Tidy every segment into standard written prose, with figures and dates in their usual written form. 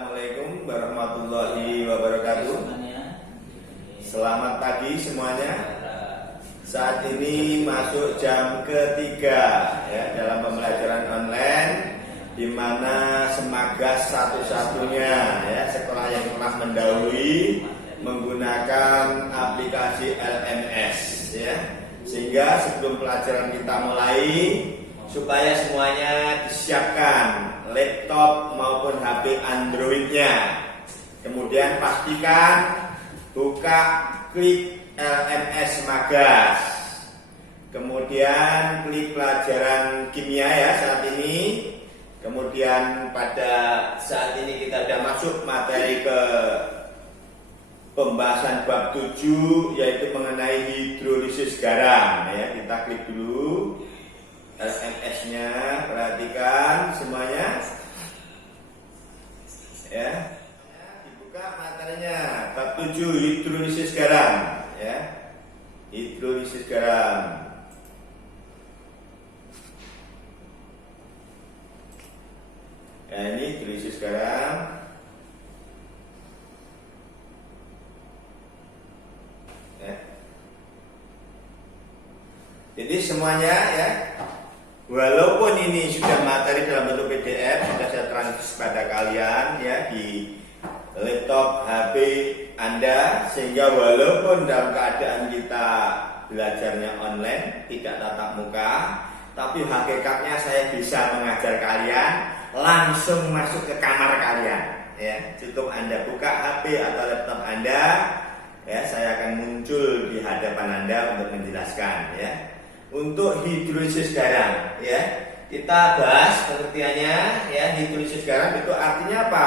Assalamualaikum warahmatullahi wabarakatuh. Selamat pagi semuanya. Saat ini masuk jam ketiga ya, dalam pembelajaran online, di mana Semagas satu-satunya ya, sekolah yang telah mendahului menggunakan aplikasi LMS ya. Sehingga sebelum pelajaran kita mulai, supaya semuanya disiapkan laptop maupun HP Androidnya. Kemudian pastikan buka klik LMS Semagas. Kemudian klik pelajaran kimia ya saat ini. Kemudian pada saat ini kita sudah masuk materi ke pembahasan bab 7, yaitu mengenai hidrolisis garam ya. Kita klik dulu LMS-nya, perhatikan semuanya ya. Dibuka materinya bab 7 hidrolisis garam ya. Hidrolisis garam. Ya, ini hidrolisis garam. Ya. Jadi semuanya ya, walaupun ini sudah materi dalam bentuk PDF, sudah saya transfer pada kalian ya di laptop HP Anda, sehingga walaupun dalam keadaan kita belajarnya online, tidak tatap muka, tapi hakikatnya saya bisa mengajar kalian langsung masuk ke kamar kalian ya. Cukup Anda buka HP atau laptop Anda ya, saya akan muncul di hadapan Anda untuk menjelaskan ya. Untuk hidrolisis garam ya, kita bahas pengertiannya ya. Hidrolisis garam itu artinya apa?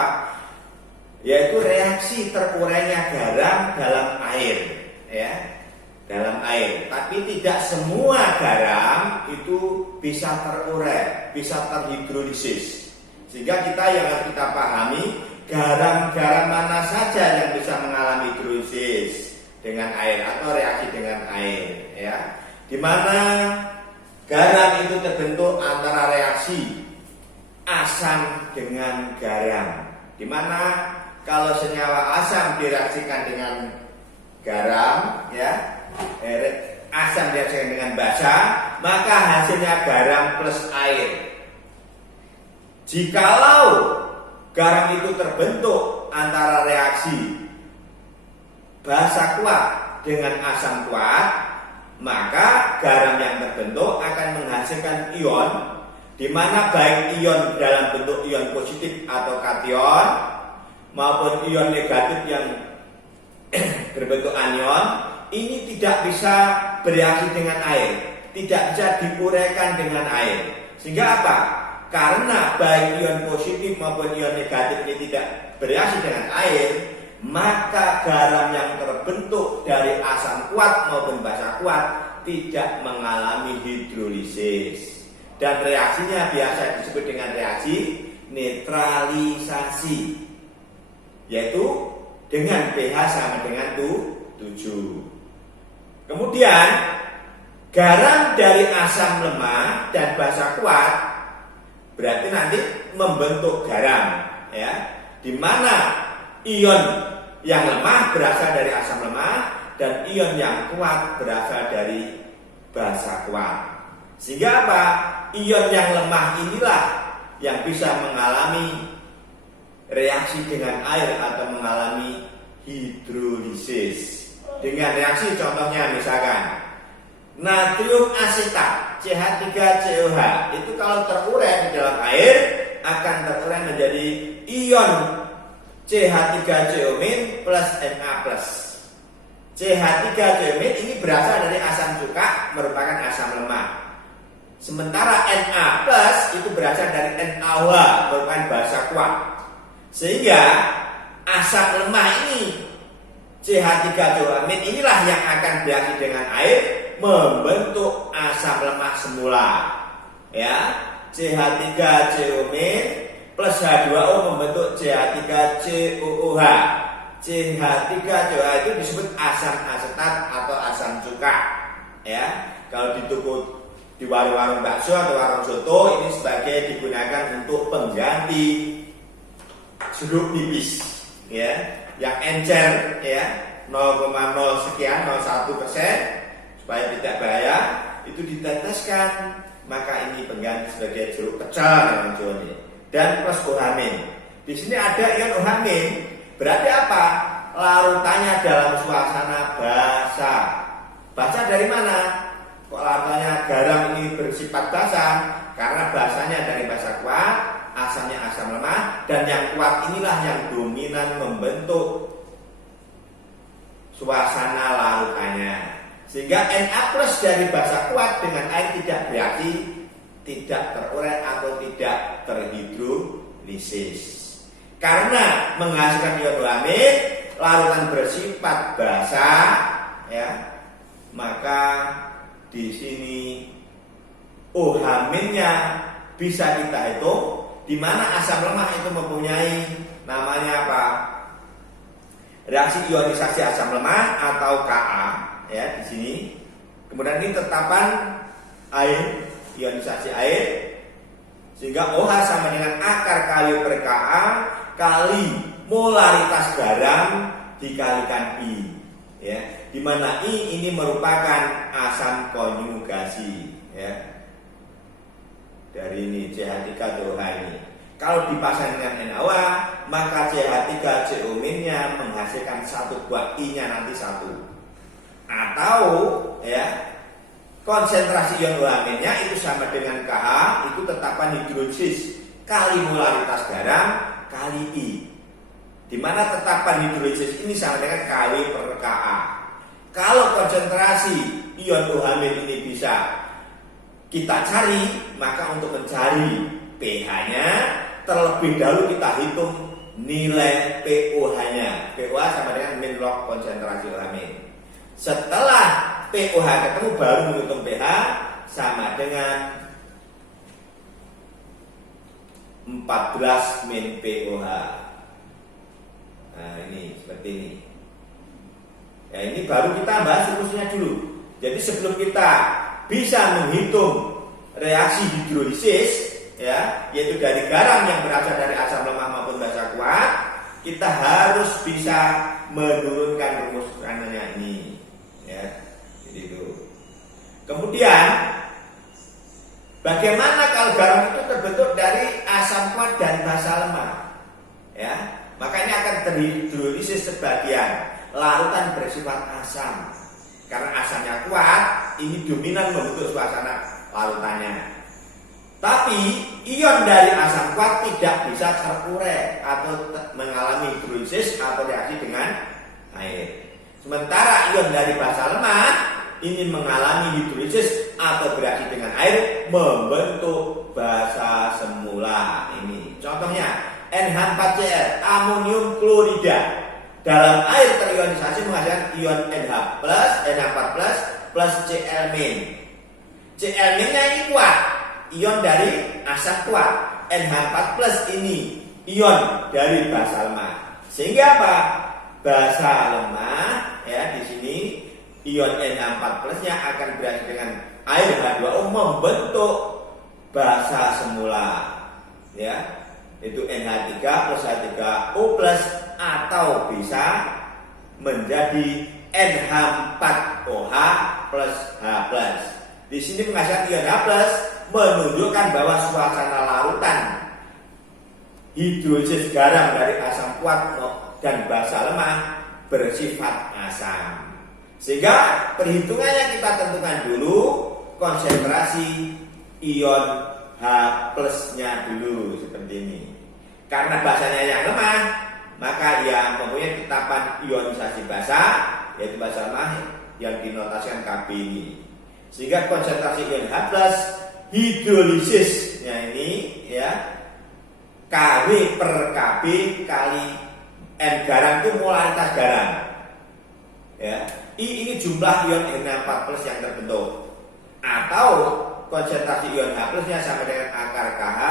Yaitu reaksi terurainya garam dalam air ya, dalam air. Tapi tidak semua garam itu bisa terurai, bisa terhidrolisis. Sehingga kita yang harus kita pahami, garam-garam mana saja yang bisa mengalami hidrolisis dengan air atau reaksi dengan air ya. Di mana garam itu terbentuk antara reaksi asam dengan garam. Di mana kalau senyawa asam direaksikan dengan garam ya, asam direaksikan dengan basa, maka hasilnya garam plus air. Jikalau garam itu terbentuk antara reaksi basa kuat dengan asam kuat, maka garam yang terbentuk akan menghasilkan ion, di mana baik ion dalam bentuk ion positif atau kation maupun ion negatif yang berbentuk anion, ini tidak bisa bereaksi dengan air, tidak bisa diuraikan dengan air. Sehingga apa? Karena baik ion positif maupun ion negatif ini tidak bereaksi dengan air, maka garam yang terbentuk dari asam kuat maupun basa kuat tidak mengalami hidrolisis. Dan reaksinya biasa disebut dengan reaksi netralisasi, yaitu dengan pH sama dengan 7. Kemudian garam dari asam lemah dan basa kuat berarti nanti membentuk garam ya, di mana ion yang lemah berasal dari asam lemah dan ion yang kuat berasal dari basa kuat. Sehingga apa? Ion yang lemah inilah yang bisa mengalami reaksi dengan air atau mengalami hidrolisis. Dengan reaksi contohnya misalkan natrium asetat CH3COH itu kalau terurai di dalam air akan terurai menjadi ion CH3CO- plus Na+. CH3CO- ini berasal dari asam cuka, merupakan asam lemah. Sementara Na+ itu berasal dari NaOH, merupakan basa kuat. Sehingga asam lemah ini CH3CO- inilah yang akan bereaksi dengan air membentuk asam lemah semula ya. CH3CO- plus H2O membentuk CH3COOH. CH3COOH itu disebut asam asetat atau asam cuka ya. Kalau di warung-warung bakso atau warung soto, ini sebagai digunakan untuk pengganti jeruk nipis, ya, yang encer, ya, 0,0 sekian, 0,1%, supaya tidak bahaya, itu diteteskan, maka ini pengganti sebagai jeruk pecel yang Jawa ini. Dan plus ohamin. Di sini ada ion ohamin, berarti apa? Larutannya dalam suasana basa. Basa dari mana? Kok larutannya garam ini bersifat basa? Karena basanya dari basa kuat, asamnya asam lemah, dan yang kuat inilah yang dominan membentuk suasana larutannya. Sehingga Na plus dari basa kuat dengan air tidak bereaksi, tidak terurai atau tidak terhidrolisis. Karena menghasilkan ion ohamin, larutan bersifat basa, ya, maka di sini ohaminnya bisa kita hitung, di mana asam lemah itu mempunyai namanya apa? Reaksi ionisasi asam lemah atau Ka, ya, di sini. Kemudian ini tetapan air, ionisasi air, sehingga OH sama dengan akar kali per Ka kali molaritas garam dikalikan I, ya, di mana I ini merupakan asam konjugasi, ya, dari ini CH3COH ini. Kalau dipasang dengan NaOH, maka CH3CO-nya menghasilkan satu buah I-nya nanti satu. Atau, ya, konsentrasi ion ohaminnya itu sama dengan KH, itu tetapan hidrolisis kali molaritas garam kali I. Di mana tetapan hidrolisis ini sama dengan kW per Ka. Kalau konsentrasi ion ohamin ini bisa kita cari, maka untuk mencari pH-nya terlebih dahulu kita hitung nilai pOH-nya. pOH sama dengan min log konsentrasi ohamin. Setelah pOH ketemu baru menghitung pH sama dengan 14 min pOH. Nah, ini seperti ini. Ya, ini baru kita bahas rumusnya dulu. Jadi sebelum kita bisa menghitung reaksi hidrolisis, ya, yaitu dari garam yang berasal dari asam lemah maupun basa kuat, kita harus bisa menurunkan rumus kanannya ini, ya, jadi itu. Kemudian bagaimana kalau garam itu terbentuk dari asam kuat dan basa lemah, ya, makanya akan terhidrolisis sebagian larutan bersifat asam. Karena asamnya kuat, ini dominan membentuk suasana larutannya. Tapi ion dari asam kuat tidak bisa terurai atau mengalami hidrolisis atau reaksi dengan air. Sementara ion dari basa lemah ini mengalami hidrolisis atau bereaksi dengan air membentuk basa semula. Ini contohnya NH4Cl, amonium klorida. Dalam air terionisasi menghasilkan ion NH+, NH4+, plus Cl-. Cl-nya ini kuat, ion dari asam kuat. NH4+ ini ion dari basa lemah. Sehingga apa? Basa lemah, ya, di sini ion NH4+-nya akan bereaksi dengan air H2O membentuk basa semula, ya, itu NH3 plus H3O plus, atau bisa menjadi NH4OH plus H plus. Di sini menghasilkan ion H plus, menunjukkan bahwa suasana larutan hidrolisis garam dari asam kuat dan basa lemah bersifat asam. Sehingga perhitungannya kita tentukan dulu konsentrasi ion H plusnya dulu seperti ini. Karena basanya yang lemah, maka ia mempunyai tetapan ionisasi basa, yaitu basa lemah yang dinotasikan Kb ini. Sehingga konsentrasi ion H plus hidrolisisnya ini, ya, Kw per Kb kali N garam itu molaritas garam, ya. I ini jumlah ion NH4+ yang terbentuk, atau konsentrasi ion H plusnya sama dengan akar KH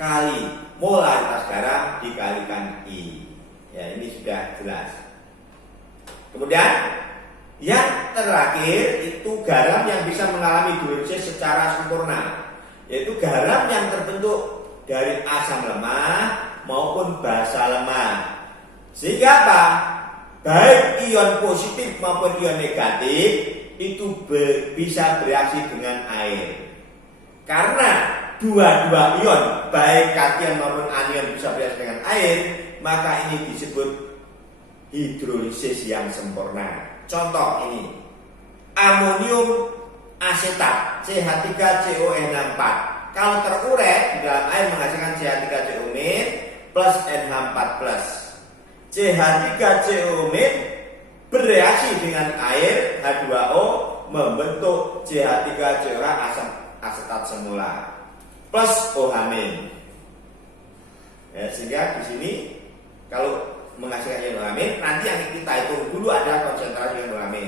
kali molaritas garam dikalikan I. Ya, ini sudah jelas. Kemudian yang terakhir itu garam yang bisa mengalami hidrolisis secara sempurna, yaitu garam yang terbentuk dari asam lemah maupun basa lemah. Sehingga apa? Baik ion positif maupun ion negatif itu bisa bereaksi dengan air. Karena dua-dua ion, baik kation maupun anion bisa bereaksi dengan air, maka ini disebut hidrolisis yang sempurna. Contoh ini, amonium asetat CH3CONH4. Kalau terurai di dalam air menghasilkan CH3CO- plus NH4+. CH3CO- bereaksi dengan air H2O membentuk CH3COH asetat semula plus OH-. Ya, sehingga di sini kalau menghasilkan ion OH- nanti yang kita hitung dulu adalah konsentrasi ion OH-.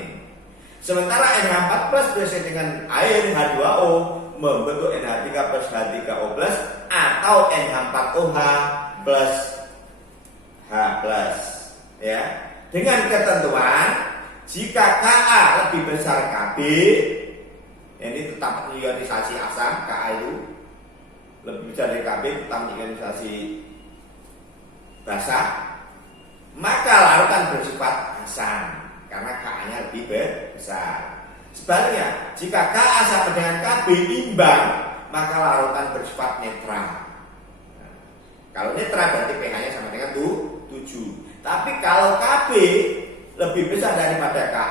Sementara NH4+ bereaksi dengan air H2O membentuk NH3 plus H3O plus atau NH4OH plus H+. Ya. Dengan ketentuan jika Ka lebih besar Kb, ini tetap ionisasi asam, Ka itu lebih besar dari Kb, tetap ionisasi basa, maka larutan bersifat asam karena Ka-nya lebih besar. Sebaliknya, jika Ka sama dengan Kb imbang, maka larutan bersifat netral. Nah, kalau netral berarti pH-nya sama dengan 7. Tapi kalau Kb lebih besar daripada Ka,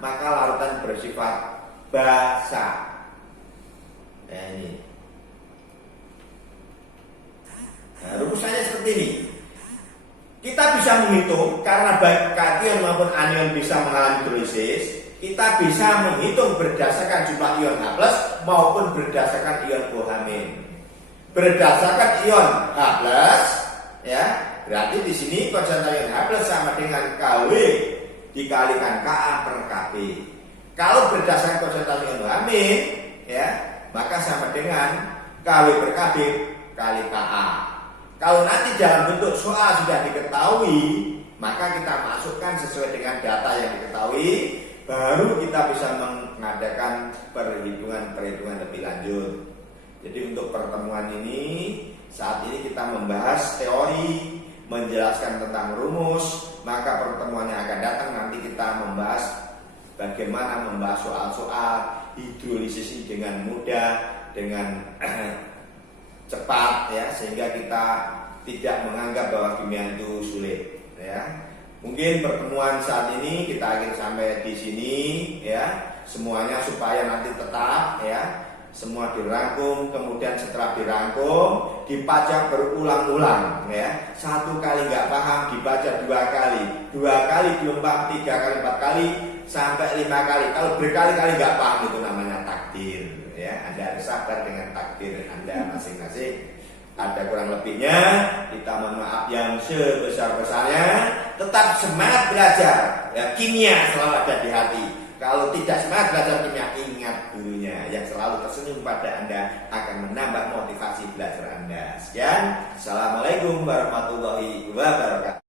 maka larutan bersifat basa. Nah, ini. Nah, rumusannya seperti ini. Kita bisa menghitung karena baik kation maupun anion bisa mengalami hidrolisis. Kita bisa menghitung berdasarkan jumlah ion H+ maupun berdasarkan ion OH-. Berdasarkan ion H+, ya. Berarti di sini konsentrasi H+ sama dengan Kw dikalikan Ka per Kb. Kalau berdasarkan konsentrasi OH-, ya, maka sama dengan Kw per Kb kali Ka. Kalau nanti dalam bentuk soal sudah diketahui, maka kita masukkan sesuai dengan data yang diketahui, baru kita bisa mengadakan perhitungan lebih lanjut. Jadi untuk pertemuan ini, saat ini kita membahas teori, menjelaskan tentang rumus, maka pertemuan yang akan datang nanti kita membahas bagaimana membahas soal-soal hidrolisis ini dengan mudah, dengan cepat, ya, sehingga kita tidak menganggap bahwa kimia itu sulit, ya. Mungkin pertemuan saat ini kita akhir sampai di sini, ya, semuanya supaya nanti tetap, ya, semua dirangkum, kemudian setelah dirangkum dibaca berulang-ulang, ya. Satu kali nggak paham dibaca 2 kali, 2 kali diulang, 3 kali, 4 kali, sampai 5 kali. Kalau berkali-kali nggak paham itu namanya takdir, ya. Anda harus sabar dengan takdir Anda masing-masing. Ada kurang lebihnya, kita mohon maaf yang sebesar-besarnya. Tetap semangat belajar, ya, kimia selalu ada di hati. Kalau tidak semangat belajar kimia, ingat gurunya yang selalu tersenyum pada Anda akan menambah motivasi belajar Anda. Sekian, Assalamualaikum warahmatullahi wabarakatuh.